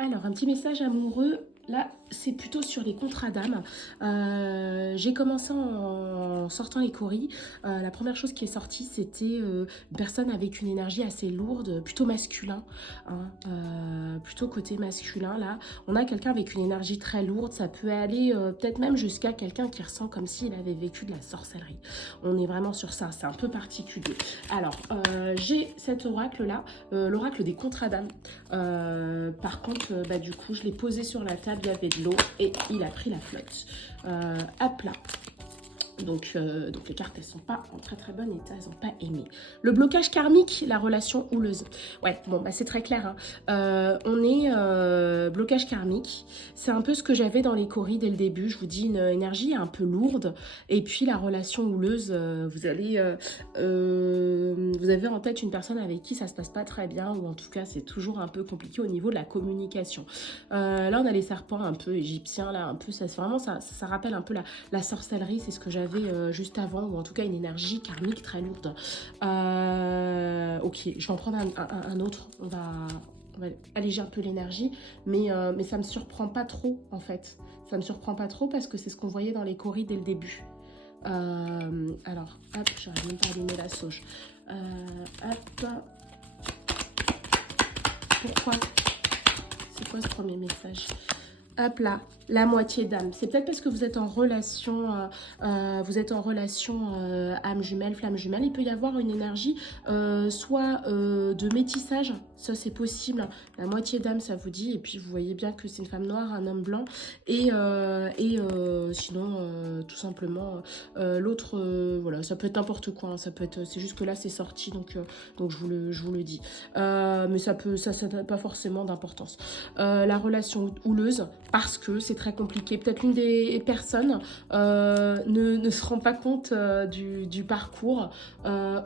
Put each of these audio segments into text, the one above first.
Alors, un petit message amoureux. Là, c'est plutôt sur les contrats d'âme. J'ai commencé en sortant les coris. La première chose qui est sortie, c'était une personne avec une énergie assez lourde, plutôt masculin. Hein, plutôt côté masculin, là. On a quelqu'un avec une énergie très lourde. Ça peut aller peut-être même jusqu'à quelqu'un qui ressent comme s'il avait vécu de la sorcellerie. On est vraiment sur ça. C'est un peu particulier. Alors, j'ai cet oracle-là, l'oracle des contrats d'âme. Par contre, du coup, je l'ai posé sur la table, il y avait de l'eau et il a pris la flotte à plat. Donc les cartes, elles sont pas en très très bon état, elles n'ont pas aimé. Le blocage karmique, la relation houleuse. Ouais, bon, c'est très clair. Hein. On est blocage karmique. C'est un peu ce que j'avais dans les coris dès le début. Je vous dis, une énergie un peu lourde. Et puis la relation houleuse, vous avez en tête une personne avec qui ça se passe pas très bien, ou en tout cas, c'est toujours un peu compliqué au niveau de la communication. Là, on a les serpents un peu égyptiens, là, un peu, ça rappelle un peu la sorcellerie, c'est ce que j'avais juste avant, ou en tout cas une énergie karmique très lourde. Ok, je vais en prendre un autre, on va alléger un peu l'énergie, mais ça me surprend pas trop en fait. Ça me surprend pas trop parce que c'est ce qu'on voyait dans les coris dès le début. Alors, hop, j'arrive même pas à allumer la sauge. Hop. Pourquoi? C'est quoi ce premier message? Hop là, la moitié d'âme. C'est peut-être parce que vous êtes en relation, âme jumelle, flamme jumelle. Il peut y avoir une énergie soit de métissage, ça c'est possible. La moitié d'âme, ça vous dit. Et puis vous voyez bien que c'est une femme noire, un homme blanc. Et sinon, tout simplement, l'autre, voilà, ça peut être n'importe quoi. Hein, ça peut être, c'est juste que là c'est sorti, donc je vous le dis. Mais ça n'a pas forcément d'importance. La relation houleuse, parce que c'est très compliqué. Peut-être l'une des personnes ne se rend pas compte du parcours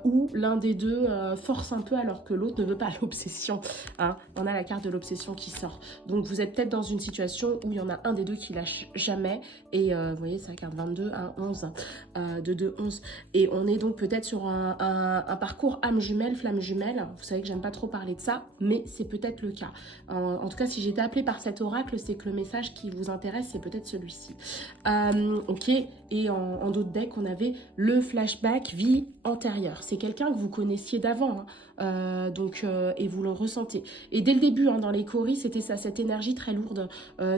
où l'un des deux force un peu alors que l'autre ne veut pas l'obsession. Hein. On a la carte de l'obsession qui sort. Donc vous êtes peut-être dans une situation où il y en a un des deux qui lâche jamais. Et vous voyez, c'est la carte 22, 1, 11, 2, 2, 11. Et on est donc peut-être sur un parcours âme jumelle, flamme jumelle. Vous savez que j'aime pas trop parler de ça, mais c'est peut-être le cas. En tout cas, si j'ai été appelée par cet oracle, c'est que le message qui vous intéresse, c'est peut-être celui-ci. Ok, et en d'autres decks, on avait le flashback vie antérieure. C'est quelqu'un que vous connaissiez d'avant, hein. Et vous le ressentez. Et dès le début, hein, dans les coris, c'était ça, cette énergie très lourde,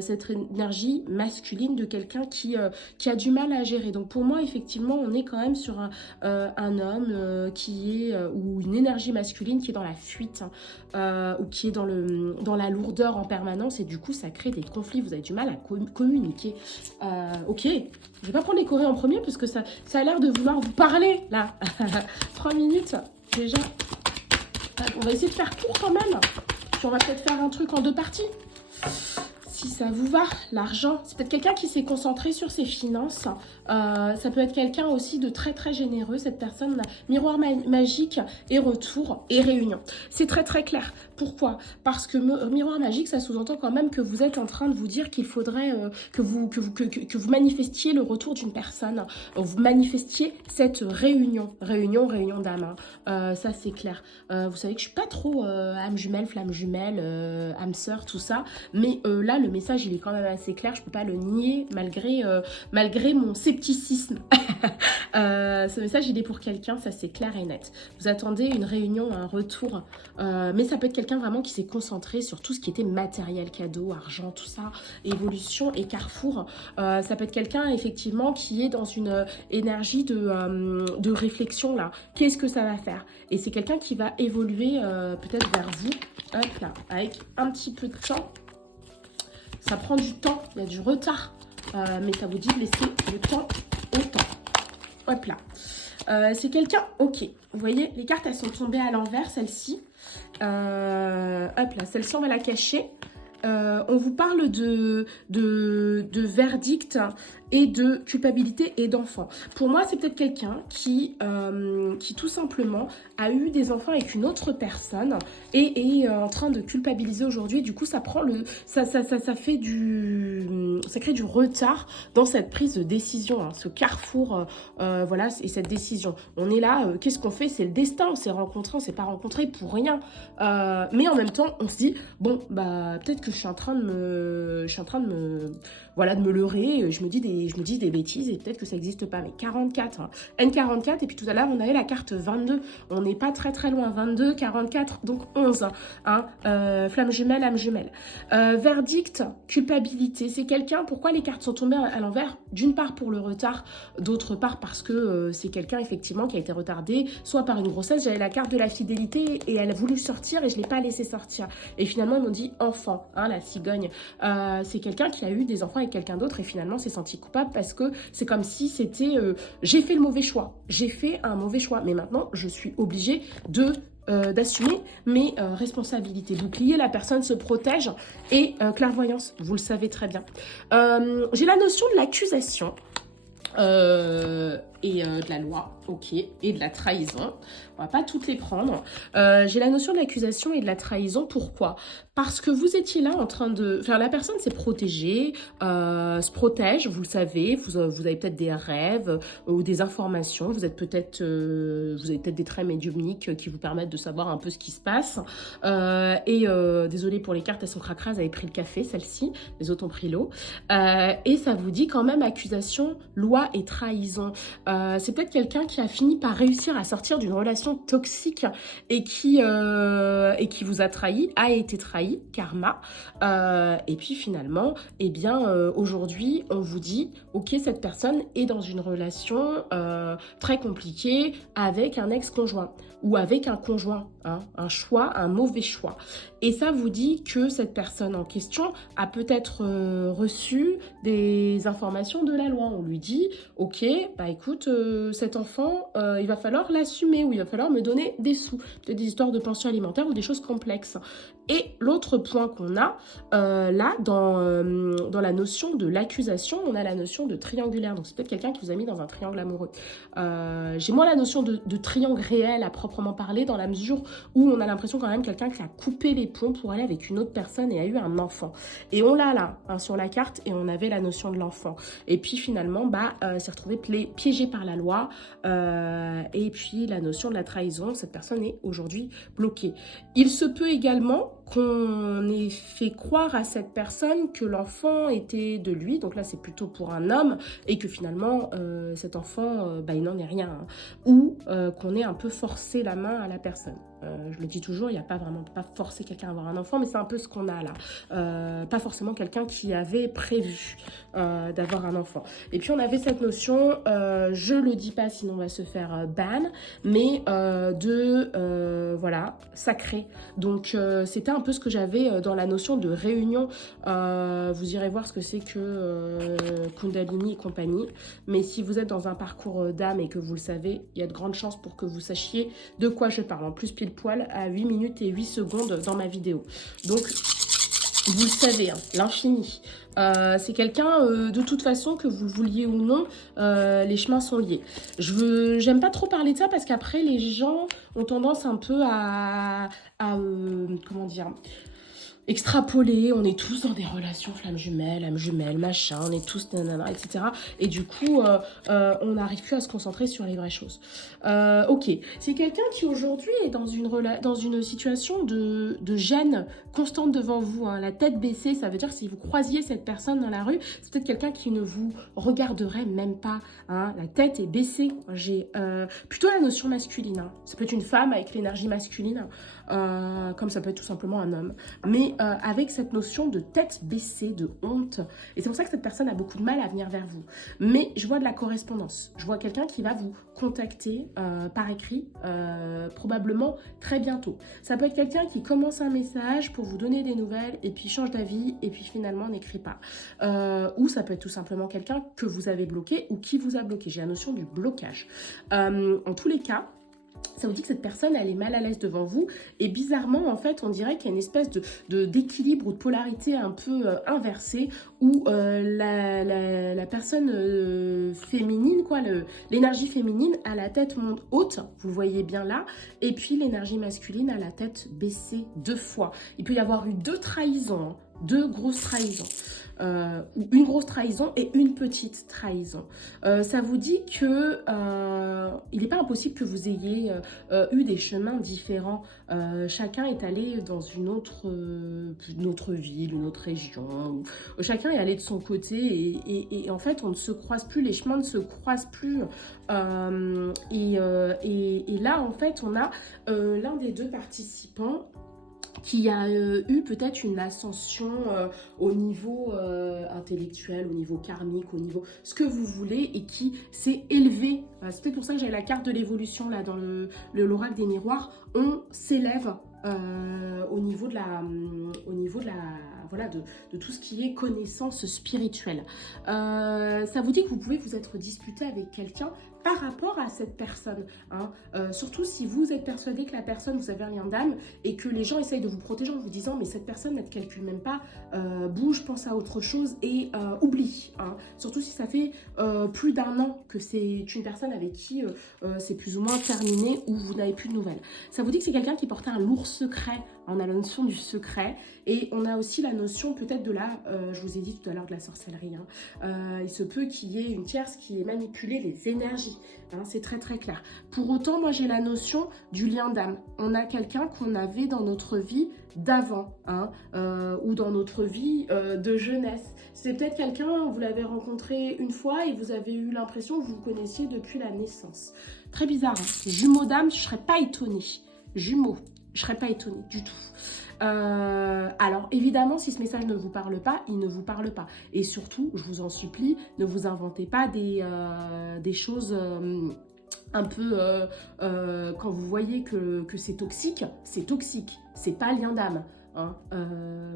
cette énergie masculine de quelqu'un qui a du mal à gérer. Donc pour moi, effectivement, on est quand même sur un homme qui est, ou une énergie masculine qui est dans la fuite, hein, ou qui est dans la lourdeur en permanence, et du coup, ça crée des conflits. Vous avez du mal à communiquer. Ok, je vais pas prendre les coris en premier parce que ça a l'air de vouloir vous parler là. 3 minutes déjà. On va essayer de faire court quand même. Puis on va peut-être faire un truc en 2 parties. Si ça vous va, l'argent, c'est peut-être quelqu'un qui s'est concentré sur ses finances. Ça peut être quelqu'un aussi de très très généreux. Cette personne, miroir magique et retour et réunion. C'est très très clair. Pourquoi? Parce que miroir magique, ça sous-entend quand même que vous êtes en train de vous dire qu'il faudrait que vous manifestiez le retour d'une personne. Vous manifestiez cette réunion d'âme. Hein. Ça c'est clair. Vous savez que je suis pas trop âme jumelle, flamme jumelle, âme sœur, tout ça. Mais là, le message, il est quand même assez clair. Je peux pas le nier malgré mon scepticisme. Ce message, il est pour quelqu'un, ça c'est clair et net. Vous attendez une réunion, un retour, mais ça peut être quelqu'un vraiment qui s'est concentré sur tout ce qui était matériel, cadeau, argent, tout ça, évolution et carrefour. Ça peut être quelqu'un effectivement qui est dans une énergie de réflexion là. Qu'est-ce que ça va faire? Et c'est quelqu'un qui va évoluer peut-être vers vous, hop là, avec un petit peu de temps. Ça prend du temps, il y a du retard, mais ça vous dit de laisser le temps au temps. Hop là. C'est quelqu'un, ok. Vous voyez, les cartes, elles sont tombées à l'envers, celle-ci. Hop là, celle-ci, on va la cacher. On vous parle de verdict et de culpabilité et d'enfant. Pour moi, c'est peut-être quelqu'un qui tout simplement a eu des enfants avec une autre personne et est en train de culpabiliser aujourd'hui. Du coup, ça crée du retard dans cette prise de décision, hein, ce carrefour, voilà, et cette décision. On est là, qu'est-ce qu'on fait? C'est le destin, on s'est rencontrés, on s'est pas rencontrés pour rien. Mais en même temps, on se dit, bon, bah peut-être que je suis en train de me leurrer, je me dis des bêtises et peut-être que ça n'existe pas. Mais 44, hein. N44, et puis tout à l'heure, on avait la carte 22. On n'est pas très très loin, 22, 44, donc 11. Hein. Flamme jumelle, âme jumelle. Verdict, culpabilité. C'est quelqu'un, pourquoi les cartes sont tombées à l'envers? D'une part pour le retard, d'autre part parce que c'est quelqu'un effectivement qui a été retardé, soit par une grossesse. J'avais la carte de la fidélité et elle a voulu sortir et je ne l'ai pas laissé sortir. Et finalement, ils m'ont dit enfant, hein, la cigogne. C'est quelqu'un qui a eu des enfants avec quelqu'un d'autre et finalement s'est senti coupable parce que c'est comme si c'était j'ai fait le mauvais choix. J'ai fait un mauvais choix, mais maintenant je suis obligée d'assumer mes responsabilités. Bouclier, la personne se protège et clairvoyance, vous le savez très bien. J'ai la notion de l'accusation et de la loi, ok, et de la trahison. On va pas toutes les prendre. J'ai la notion de l'accusation et de la trahison. Pourquoi? Parce que vous étiez là en train de... Enfin, la personne s'est protégée, se protège, vous le savez. Vous avez peut-être des rêves ou des informations. Vous avez peut-être des traits médiumniques qui vous permettent de savoir un peu ce qui se passe. Désolée pour les cartes, elles sont cracra, elles avaient pris le café, celle-ci. Les autres ont pris l'eau. Et ça vous dit quand même accusation, loi et trahison. C'est peut-être quelqu'un qui a fini par réussir à sortir d'une relation toxique et qui vous a trahi, a été trahi, karma. Et puis finalement, eh bien, aujourd'hui, on vous dit, ok, cette personne est dans une relation très compliquée avec un ex-conjoint ou avec un conjoint, hein, un choix, un mauvais choix. Et ça vous dit que cette personne en question a peut-être reçu des informations de la loi. On lui dit, ok, bah écoute, cet enfant, il va falloir l'assumer ou il va falloir me donner des sous. Peut-être des histoires de pension alimentaire ou des choses complexes. Et l'autre point qu'on a, là, dans la notion de l'accusation, on a la notion de triangulaire. Donc, c'est peut-être quelqu'un qui vous a mis dans un triangle amoureux. J'ai moins la notion de triangle réel à proprement parler, dans la mesure où on a l'impression quand même quelqu'un qui a coupé les ponts pour aller avec une autre personne et a eu un enfant. Et on l'a là, hein, sur la carte, et on avait la notion de l'enfant. Et puis, finalement, s'est retrouvé piégé par la loi. Et puis, la notion de la trahison, cette personne est aujourd'hui bloquée. Il se peut également qu'on ait fait croire à cette personne que l'enfant était de lui, donc là c'est plutôt pour un homme, et que finalement cet enfant, il n'en est rien, hein. Ou qu'on ait un peu forcé la main à la personne. Je le dis toujours, il n'y a pas vraiment pas forcer quelqu'un à avoir un enfant, mais c'est un peu ce qu'on a là. Pas forcément quelqu'un qui avait prévu d'avoir un enfant. Et puis on avait cette notion, je le dis pas sinon on va se faire ban, mais voilà, sacré. Donc c'était un peu ce que j'avais dans la notion de réunion. Vous irez voir ce que c'est que Kundalini et compagnie. Mais si vous êtes dans un parcours d'âme et que vous le savez, il y a de grandes chances pour que vous sachiez de quoi je parle. En plus, pile poil à 8 minutes et 8 secondes dans ma vidéo. Donc, vous le savez, hein, l'infini. C'est quelqu'un, de toute façon, que vous le vouliez ou non, les chemins sont liés. J'aime pas trop parler de ça parce qu'après, les gens ont tendance un peu à comment dire, extrapoler. On est tous dans des relations flamme jumelle, âme jumelle, machin, on est tous nanana, etc. Et du coup, on n'arrive plus à se concentrer sur les vraies choses. Ok, c'est quelqu'un qui aujourd'hui est dans une situation de gêne constante devant vous, hein, la tête baissée. Ça veut dire que si vous croisiez cette personne dans la rue, c'est peut-être quelqu'un qui ne vous regarderait même pas, hein, la tête est baissée. J'ai plutôt la notion masculine, hein. Ça peut être une femme avec l'énergie masculine, comme ça peut être tout simplement un homme, mais avec cette notion de tête baissée, de honte. Et c'est pour ça que cette personne a beaucoup de mal à venir vers vous. Mais je vois de la correspondance. Je vois quelqu'un qui va vous contacter par écrit, probablement très bientôt. Ça peut être quelqu'un qui commence un message pour vous donner des nouvelles et puis change d'avis et puis finalement n'écrit pas. Ou ça peut être tout simplement quelqu'un que vous avez bloqué ou qui vous a bloqué. J'ai la notion du blocage. En tous les cas, Ça vous dit que cette personne, elle est mal à l'aise devant vous. Et bizarrement, en fait, on dirait qu'il y a une espèce d'équilibre ou de polarité un peu inversée où la personne féminine, quoi, l'énergie féminine a la tête haute, vous voyez bien là, et puis l'énergie masculine a la tête baissée 2 fois. Il peut y avoir eu 2 trahisons, hein, 2 grosses trahisons. Ou une grosse trahison et une petite trahison. Ça vous dit que il n'est pas impossible que vous ayez eu des chemins différents. Chacun est allé dans une autre ville, une autre région. Chacun est allé de son côté et en fait, on ne se croise plus, les chemins ne se croisent plus. Et là, en fait, on a l'un des 2 participants qui a eu peut-être une ascension au niveau intellectuel, au niveau karmique, au niveau ce que vous voulez, et qui s'est élevé. C'est peut-être pour ça que j'avais la carte de l'évolution là dans l'oracle des miroirs. On s'élève au niveau de la voilà, de tout ce qui est connaissance spirituelle. Ça vous dit que vous pouvez vous être disputé avec quelqu'un par rapport à cette personne, hein. Surtout si vous êtes persuadé que la personne, vous avez un lien d'âme et que les gens essayent de vous protéger en vous disant mais cette personne, elle ne te calcule même pas, bouge, pense à autre chose et oublie, hein. Surtout si ça fait plus d'1 an que c'est une personne avec qui c'est plus ou moins terminé ou vous n'avez plus de nouvelles. Ça vous dit que c'est quelqu'un qui portait un lourd secret. On a la notion du secret et on a aussi la notion peut-être de la, je vous ai dit tout à l'heure, de la sorcellerie, hein. Il se peut qu'il y ait une tierce qui ait manipulé les énergies, hein, c'est très très clair. Pour autant, moi j'ai la notion du lien d'âme. On a quelqu'un qu'on avait dans notre vie d'avant, hein, ou dans notre vie de jeunesse. C'est peut-être quelqu'un, vous l'avez rencontré une fois et vous avez eu l'impression que vous vous connaissiez depuis la naissance. Très bizarre, hein. Jumeaux d'âme, je ne serais pas étonnée. Jumeaux. Je ne serais pas étonnée du tout. Alors, évidemment, si ce message ne vous parle pas, il ne vous parle pas. Et surtout, je vous en supplie, ne vous inventez pas des choses un peu... quand vous voyez que c'est toxique, c'est pas lien d'âme. Hein,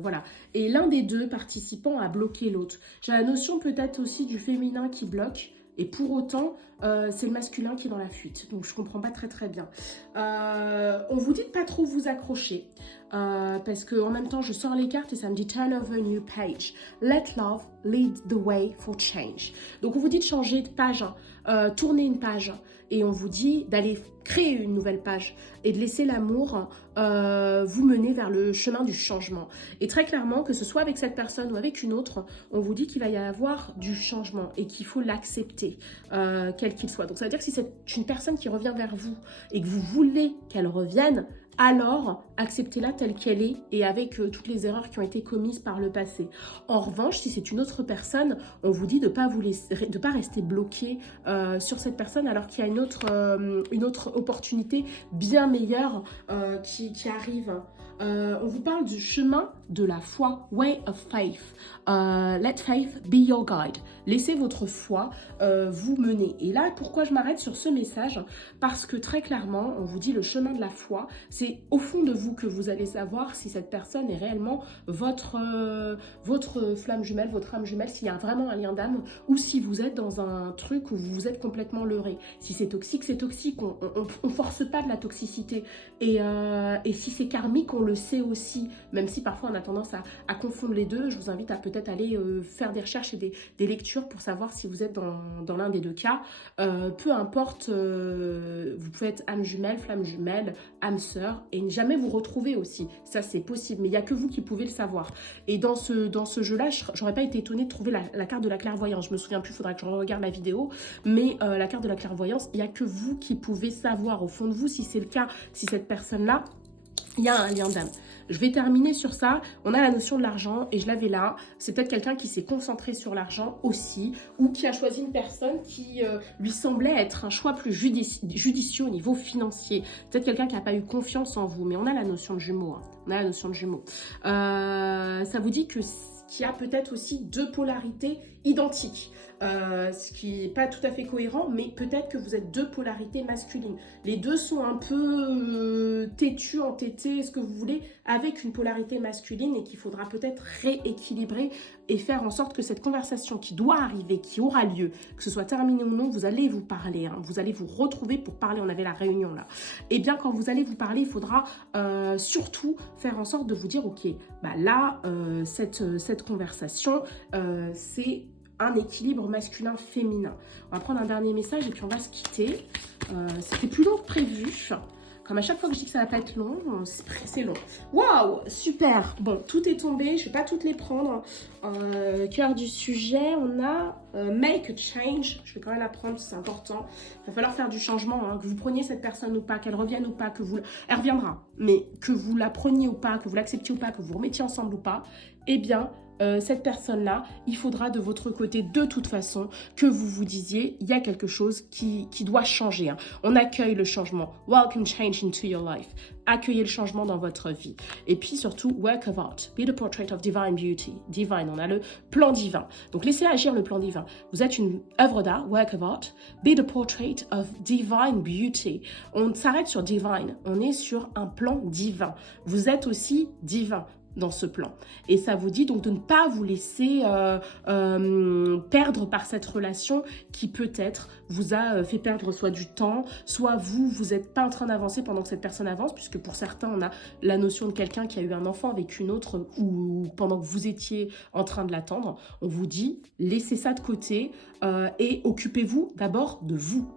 voilà. Et l'un des 2 participants a bloqué l'autre. J'ai la notion peut-être aussi du féminin qui bloque. Et pour autant, c'est le masculin qui est dans la fuite. Donc, je ne comprends pas très très bien. On vous dit de pas trop vous accrocher. Parce qu'en même temps, je sors les cartes et ça me dit « Turn over a new page. Let love lead the way for change ». Donc, on vous dit de changer de page, hein, tourner une page. Et on vous dit d'aller créer une nouvelle page et de laisser l'amour vous mener vers le chemin du changement. Et très clairement, que ce soit avec cette personne ou avec une autre, on vous dit qu'il va y avoir du changement et qu'il faut l'accepter, quel qu'il soit. Donc ça veut dire que si c'est une personne qui revient vers vous et que vous voulez qu'elle revienne, alors acceptez-la telle qu'elle est et avec toutes les erreurs qui ont été commises par le passé. En revanche, si c'est une autre personne, on vous dit de ne pas rester bloqué sur cette personne alors qu'il y a une autre opportunité bien meilleure qui arrive. On vous parle du chemin de la foi, way of faith. Let faith be your guide. Laissez votre foi vous mener. Et là, pourquoi je m'arrête sur ce message? Parce que très clairement, on vous dit le chemin de la foi, c'est au fond de vous que vous allez savoir si cette personne est réellement votre flamme jumelle, votre âme jumelle, s'il y a vraiment un lien d'âme, ou si vous êtes dans un truc où vous êtes complètement leurré. Si c'est toxique, c'est toxique. On force pas de la toxicité. Et si c'est karmique, on le sait aussi. Même si parfois on a tendance à confondre les deux, je vous invite à peut-être aller faire des recherches et des lectures pour savoir si vous êtes dans l'un des 2 cas. Peu importe, vous pouvez être âme jumelle, flamme jumelle, âme sœur, et ne jamais vous retrouver aussi. Ça, c'est possible, mais il n'y a que vous qui pouvez le savoir. Et dans ce jeu-là, j'aurais pas été étonnée de trouver la carte de la clairvoyance. Je me souviens plus, il faudra que je regarde la vidéo, mais la carte de la clairvoyance, il n'y a que vous qui pouvez savoir au fond de vous si c'est le cas, si cette personne-là, il y a un lien d'âme. Je vais terminer sur ça. On a la notion de l'argent et je l'avais là. C'est peut-être quelqu'un qui s'est concentré sur l'argent aussi ou qui a choisi une personne qui lui semblait être un choix plus judicieux au niveau financier. Peut-être quelqu'un qui n'a pas eu confiance en vous. Mais on a la notion de jumeaux. Hein. On a la notion de jumeaux. Ça vous dit que qui a peut-être aussi deux polarités identiques. Ce qui n'est pas tout à fait cohérent, mais peut-être que vous êtes deux polarités masculines. Les deux sont un peu têtus, entêtés, ce que vous voulez, avec une polarité masculine et qu'il faudra peut-être rééquilibrer et faire en sorte que cette conversation qui doit arriver, qui aura lieu, que ce soit terminé ou non, vous allez vous parler, hein, vous allez vous retrouver pour parler, on avait la réunion là. Et bien quand vous allez vous parler, il faudra surtout faire en sorte de vous dire, ok, bah là, cette conversation, c'est un équilibre masculin-féminin. On va prendre un dernier message et puis on va se quitter. C'était plus long que prévu. Comme à chaque fois que je dis que ça va pas être long, c'est long. Waouh, super. Bon, tout est tombé, je vais pas toutes les prendre. Cœur du sujet, on a make a change. Je vais quand même la prendre, c'est important. Il va falloir faire du changement, hein, que vous preniez cette personne ou pas, qu'elle revienne ou pas, que vous... Elle reviendra, mais que vous la preniez ou pas, que vous l'acceptiez ou pas, que vous remettiez ensemble ou pas, eh bien... cette personne-là, il faudra de votre côté, de toute façon, que vous vous disiez, il y a quelque chose qui doit changer. Hein. On accueille le changement. Welcome change into your life. Accueillez le changement dans votre vie. Et puis surtout, work of art. Be the portrait of divine beauty. Divine, on a le plan divin. Donc laissez agir le plan divin. Vous êtes une œuvre d'art, work of art. Be the portrait of divine beauty. On s'arrête sur divine. On est sur un plan divin. Vous êtes aussi divin dans ce plan. Et ça vous dit donc de ne pas vous laisser perdre par cette relation qui peut-être vous a fait perdre soit du temps, soit vous n'êtes pas en train d'avancer pendant que cette personne avance, puisque pour certains, on a la notion de quelqu'un qui a eu un enfant avec une autre ou pendant que vous étiez en train de l'attendre. On vous dit, laissez ça de côté et occupez-vous d'abord de vous.